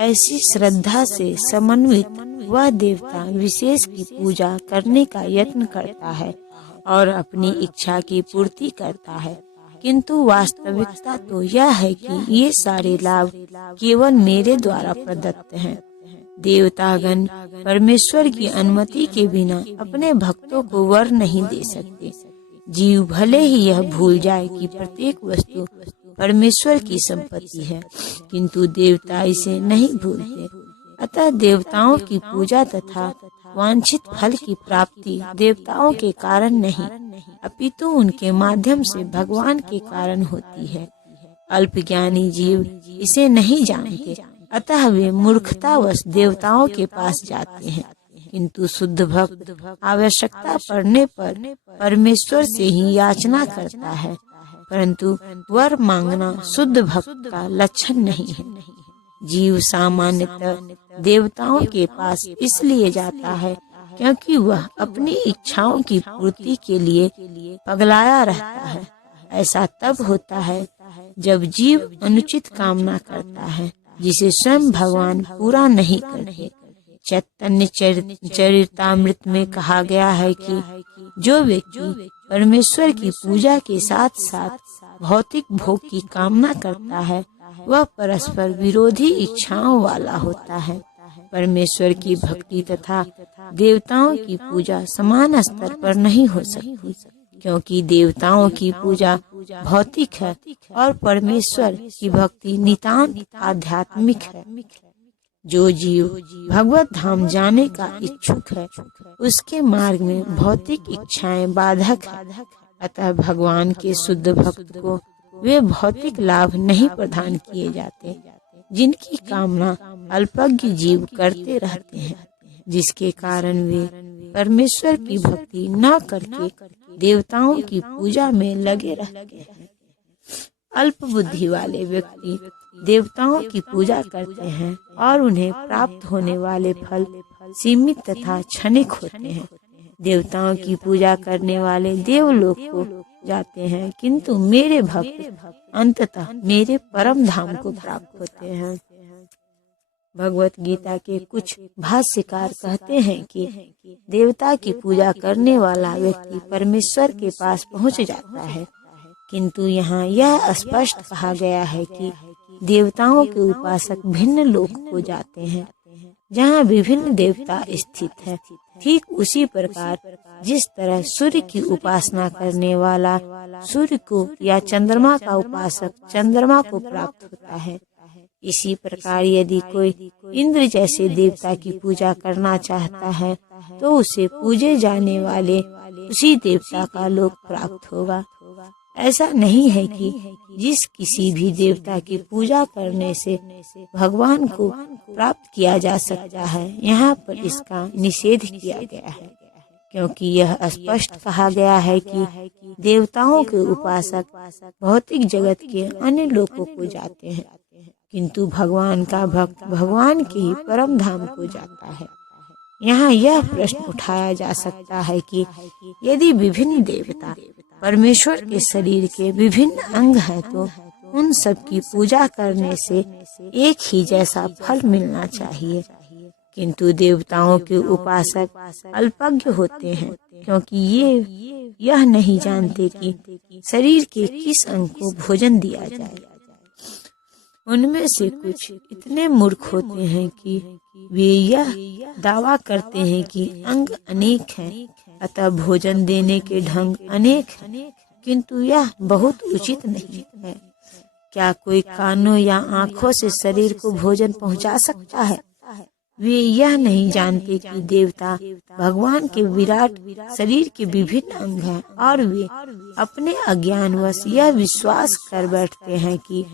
ऐसी श्रद्धा से समन्वित वह देवता विशेष की पूजा करने का यत्न करता है और अपनी इच्छा की पूर्ति करता है, किंतु वास्तविकता तो यह है कि ये सारे लाभ केवल मेरे द्वारा प्रदत्त हैं। देवतागण परमेश्वर की अनुमति के बिना अपने भक्तों को वर नहीं दे सकते। जीव भले ही यह भूल जाए कि प्रत्येक वस्तु परमेश्वर की संपत्ति है, किंतु देवता इसे नहीं भूलते। अतः देवताओं की पूजा तथा वांछित फल की प्राप्ति देवताओं के कारण नहीं, अपितु उनके माध्यम से भगवान के कारण होती है। अल्पज्ञानी जीव इसे नहीं जानते, अतः वे मूर्खतावश देवताओं के पास जाते हैं, किंतु शुद्ध भक्त आवश्यकता पड़ने पर परमेश्वर से ही याचना करता है। परंतु वर मांगना शुद्ध भक्त का लक्षण नहीं है। जीव सामान्यतः देवताओं के पास इसलिए जाता है क्योंकि वह अपनी इच्छाओं की पूर्ति के लिए पगलाया रहता है। ऐसा तब होता है जब जीव अनुचित कामना करता है, जिसे स्वयं भगवान पूरा नहीं करते। चैतन्य चरितामृत में कहा गया है कि जो व्यक्ति परमेश्वर की पूजा के साथ साथ भौतिक भोग की कामना करता है, वह परस्पर विरोधी इच्छाओं वाला होता है। परमेश्वर की भक्ति तथा देवताओं की पूजा समान स्तर पर नहीं हो सकती, क्योंकि देवताओं की पूजा भौतिक है और परमेश्वर की भक्ति नितांत आध्यात्मिक है। जो जीव भगवत धाम जाने का इच्छुक है, उसके मार्ग में भौतिक इच्छाएं बाधक है। अतः भगवान के शुद्ध भक्त को वे भौतिक लाभ नहीं प्रदान किए जाते, जिनकी कामना अल्पज्ञ जीव करते रहते हैं, जिसके कारण वे परमेश्वर की भक्ति न करके देवताओं की पूजा में लगे रहते हैं। अल्प बुद्धि वाले व्यक्ति देवताओं की पूजा करते हैं और उन्हें प्राप्त होने वाले फल सीमित तथा क्षणिक होते हैं। देवताओं की पूजा करने वाले देवलोक को जाते हैं, किंतु मेरे भक्त अंततः मेरे परम धाम को प्राप्त होते हैं। भगवत गीता के कुछ भाष्यकार कहते हैं कि देवता की पूजा करने वाला व्यक्ति परमेश्वर के पास पहुंच जाता है, किंतु यहाँ यह स्पष्ट कहा गया है कि देवताओं के उपासक भिन्न लोक को जाते हैं, जहाँ विभिन्न देवता स्थित है। ठीक उसी प्रकार जिस तरह सूर्य की उपासना करने वाला सूर्य को या चंद्रमा का उपासक चंद्रमा को प्राप्त होता है, इसी प्रकार यदि कोई इंद्र जैसे देवता की पूजा करना चाहता है, तो उसे पूजे जाने वाले उसी देवता का लोक प्राप्त होगा। ऐसा नहीं है कि जिस किसी भी देवता की पूजा करने से भगवान को प्राप्त किया जा सकता है, यहाँ पर इसका निषेध किया गया है, क्योंकि यह स्पष्ट कहा गया है कि देवताओं के उपासक भौतिक जगत के अन्य लोकों को जाते हैं, किंतु भगवान का भक्त भगवान के ही परम धाम को जाता है। यहाँ यह प्रश्न उठाया जा सकता है कि यदि विभिन्न देवता परमेश्वर के शरीर के विभिन्न अंग हैं, तो उन सब की पूजा करने से एक ही जैसा फल मिलना चाहिए, किंतु देवताओं के उपासक अल्पज्ञ होते हैं, क्योंकि ये यह नहीं जानते कि शरीर के किस अंग को भोजन दिया जाए। उनमें से कुछ इतने मूर्ख होते हैं कि वे यह दावा करते हैं कि अंग अनेक हैं, अतः भोजन देने के ढंग अनेक हैं, किंतु यह बहुत उचित नहीं है। क्या कोई कानों या आँखों से शरीर को भोजन पहुँचा सकता है? वे यह नहीं जानते कि देवता भगवान के विराट शरीर के विभिन्न अंग हैं, और वे अपने अज्ञानवश यह विश्वास कर बैठते हैं कि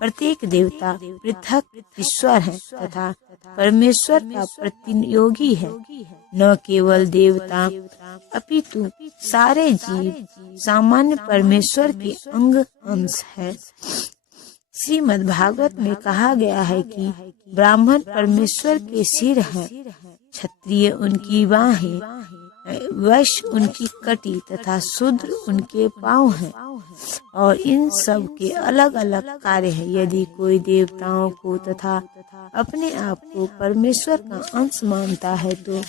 प्रत्येक देवता पृथक ईश्वर है तथा परमेश्वर का प्रतियोगी है। न केवल देवता अपितु सारे जीव सामान्य परमेश्वर के अंग अंश है। श्रीमद् भागवत में कहा गया है कि ब्राह्मण परमेश्वर के सिर हैं, क्षत्रिय उनकी बाहें, वैश्य उनकी कटी तथा शूद्र उनके पांव हैं और इन सब के अलग अलग कार्य हैं। यदि कोई देवताओं को तथा अपने आप को परमेश्वर का अंश मानता है तो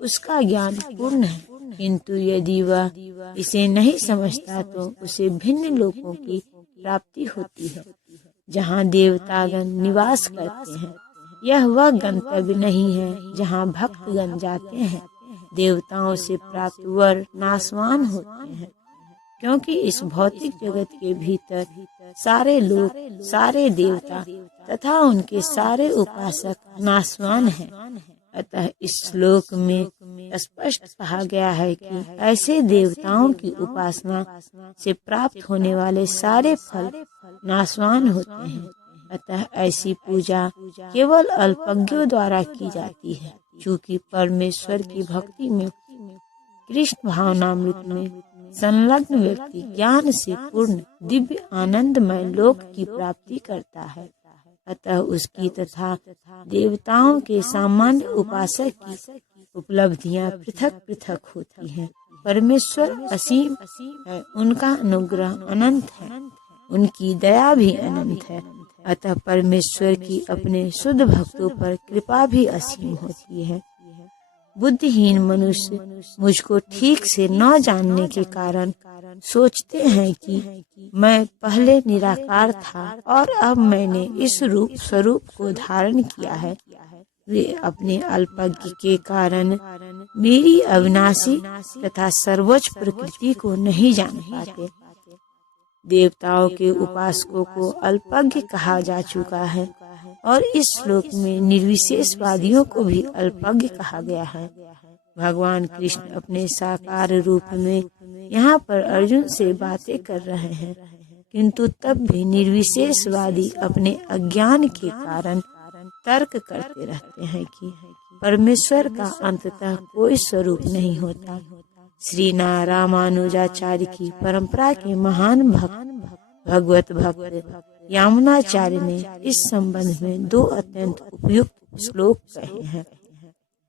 उसका ज्ञान पूर्ण है, किंतु यदि वह इसे नहीं समझता तो उसे भिन्न लोकों की प्राप्ति होती है जहाँ देवतागण निवास करते हैं। यह वह गंतव्य नहीं है जहाँ भक्तगण जाते हैं। देवताओं से प्राप्त वर नाशवान होते हैं, क्योंकि इस भौतिक जगत के भीतर सारे लोग, सारे देवता तथा उनके सारे उपासक नाशवान हैं। अतः इस श्लोक में स्पष्ट कहा गया है कि ऐसे देवताओं की उपासना से प्राप्त होने वाले सारे फल नाशवान होते हैं। अतः ऐसी पूजा केवल अल्पज्ञों द्वारा की जाती है। चूँकि परमेश्वर की भक्ति में कृष्ण भावनामृत में संलग्न व्यक्ति ज्ञान से पूर्ण दिव्य आनंदमय लोक की प्राप्ति करता है, अतः उसकी तथा देवताओं के सामान्य उपासक की उपलब्धियां पृथक पृथक होती हैं। परमेश्वर असीम है, उनका अनुग्रह अनंत है, उनकी दया भी अनंत है। अतः परमेश्वर की अपने शुद्ध भक्तों पर कृपा भी असीम होती है। बुद्धिहीन मनुष्य मुझको ठीक से न जानने के कारण सोचते हैं कि मैं पहले निराकार था और अब मैंने इस रूप स्वरूप को धारण किया है। वे अपने अल्पज्ञ के कारण मेरी अविनाशी तथा सर्वोच्च प्रकृति को नहीं जान पाते। देवताओं के उपासकों को अल्पज्ञ कहा जा चुका है और इस श्लोक में निर्विशेषवादियों को भी अल्पज्ञ कहा गया है। भगवान कृष्ण अपने साकार रूप में यहाँ पर अर्जुन से बातें कर रहे हैं, किंतु तब भी निर्विशेषवादी अपने अज्ञान के कारण तर्क करते रहते हैं कि परमेश्वर का अंततः कोई स्वरूप नहीं होता। श्री रामानुजाचार्य की परंपरा के महान भक्त भगवत भक्त यामुनाचार्य ने इस संबंध में 2 अत्यंत उपयुक्त श्लोक कहे हैं।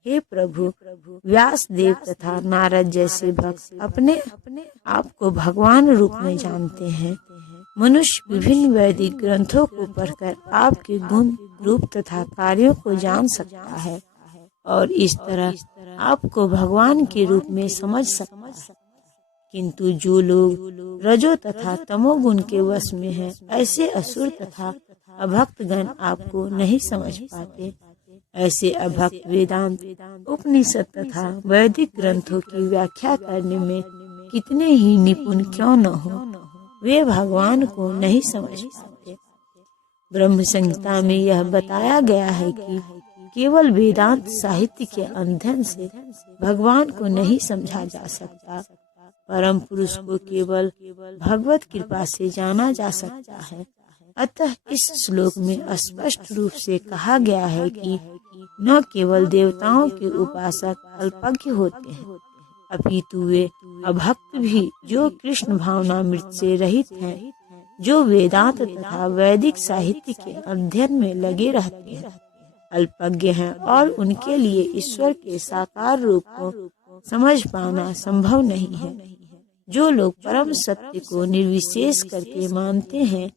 हे प्रभु, व्यास देव तथा नारद जैसे भक्त अपने आप को भगवान रूप में जानते हैं। मनुष्य विभिन्न वैदिक ग्रंथों को पढ़कर आपके गुण, रूप तथा कार्यों को जान सकता है और इस तरह आपको भगवान के रूप में समझ सकता है। किंतु जो लोग रजो तथा तमोगुण के वश में हैं, ऐसे असुर तथा अभक्तगण आपको नहीं समझ पाते। ऐसे अभक्त वेदांत, उपनिषद तथा वैदिक ग्रंथों की व्याख्या करने में कितने ही निपुण क्यों न हो, वे भगवान को नहीं समझ पाते। ब्रह्म संहिता में यह बताया गया है कि केवल वेदांत साहित्य के अध्ययन से भगवान को नहीं समझा जा सकता। परम पुरुष को केवल भगवत कृपा से जाना जा सकता है। अतः इस श्लोक में स्पष्ट रूप से कहा गया है कि न केवल देवताओं के उपासक अल्पज्ञ होते हैं, अपितु वे अभक्त भी जो कृष्ण भावनामृत से रहित हैं, जो वेदांत तथा वैदिक साहित्य के अध्ययन में लगे रहते हैं, अल्पज्ञ हैं और उनके लिए ईश्वर के साकार रूप को समझ पाना संभव नहीं है। जो लोग परम सत्य को निर्विशेष करके मानते हैं,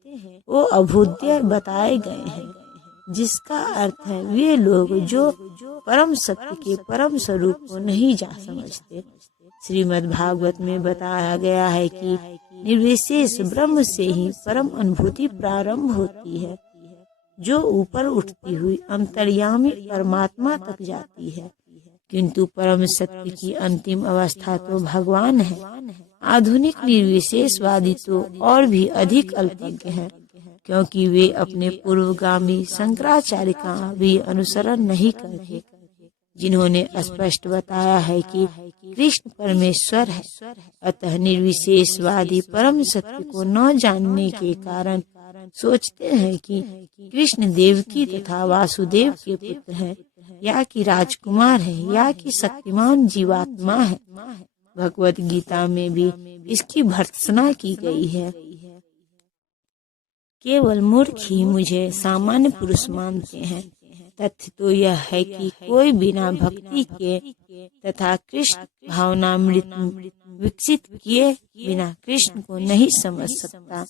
वो अभूद्य बताए गए हैं, जिसका अर्थ है वे लोग जो परम सत्य के परम स्वरूप को नहीं जान समझते। श्रीमद् भागवत में बताया गया है कि निर्विशेष ब्रह्म से ही परम अनुभूति प्रारंभ होती है, जो ऊपर उठती हुई अंतर्यामी परमात्मा तक जाती है। किंतु परम सत्य की अंतिम अवस्था तो भगवान है। आधुनिक निर्विशेषवादी तो और भी अधिक अल्पज्ञ हैं, क्योंकि वे अपने पूर्वगामी शंकराचार्य का भी अनुसरण नहीं करते, जिन्होंने स्पष्ट बताया है कि कृष्ण परमेश्वर है। अतः निर्विशेषवादी परम सत्य को न जानने के कारण सोचते हैं कि कृष्ण देवकी तथा वासुदेव के पुत्र हैं, या कि राजकुमार है, या कि शक्तिमान जीवात्मा है। भगवत गीता में भी इसकी भर्त्सना की गई है। केवल मूर्ख ही मुझे सामान्य पुरुष मानते हैं, तथ्य तो यह है कि कोई बिना भक्ति के तथा कृष्ण भावनामृत विकसित किए बिना कृष्ण को नहीं समझ सकता।